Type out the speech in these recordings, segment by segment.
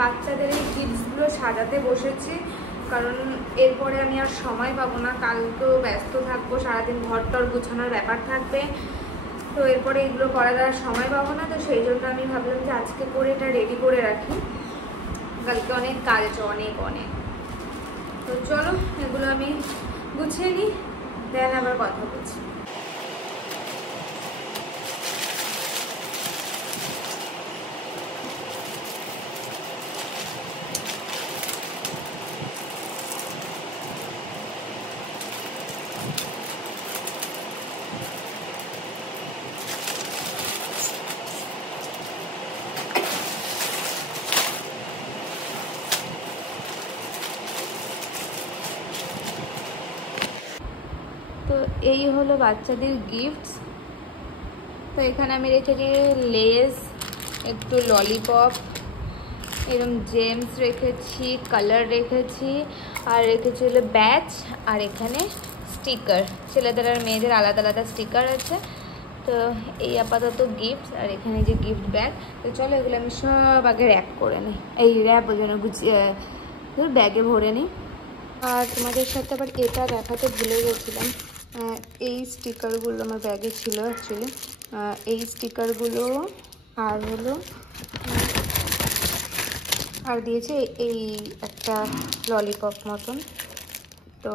বাচ্চাদের এই গিফটসগুলো সাজাতে বসেছি, কারণ এরপরে আমি আর সময় পাবো না। কালকেও ব্যস্ত থাকবো, সারাদিন ঘর টর গুছানোর ব্যাপার থাকবে, তো এরপরে এগুলো করার আর সময় পাবো না। তো সেই জন্য আমি ভাবলাম যে আজকে করে এটা রেডি করে রাখি, কালকে অনেক কাজ আছে, অনেক অনেক। তো চলো এগুলো আমি গুছিয়ে নিই, দেন আবার কথা বলছি। তো এই হলো বাচ্চাদের গিফটস। তো এখানে আমি রেখেছি লেস, একটু ললিপপ, এরকম জেমস রেখেছি, কালার রেখেছি, আর রেখেছি হলো ব্যাচ, আর এখানে স্টিকার। ছেলেদের আর মেয়েদের আলাদা আলাদা স্টিকার আছে। তো এই আপাতত গিফটস, আর এখানে যে গিফট ব্যাগ। তো চলো এগুলো আমি সব আগে র্যাপ করে নিই, এই র্যাপ যেন গুছিয়ে ব্যাগে ভরে নিই। আর তোমাদের সাথে আবার এটা দেখাতে ভুলে গেছিলাম, এই স্টিকারগুলো আমার ব্যাগে ছিল অ্যাকচুয়ালি। এই স্টিকারগুলো আর হলো আর দিয়েছে এই একটা ললিপপ মতন। তো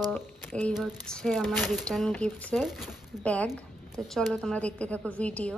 এই হচ্ছে আমার রিটার্ন গিফটসের ব্যাগ। তো চলো তোমরা দেখতে থাকো ভিডিও।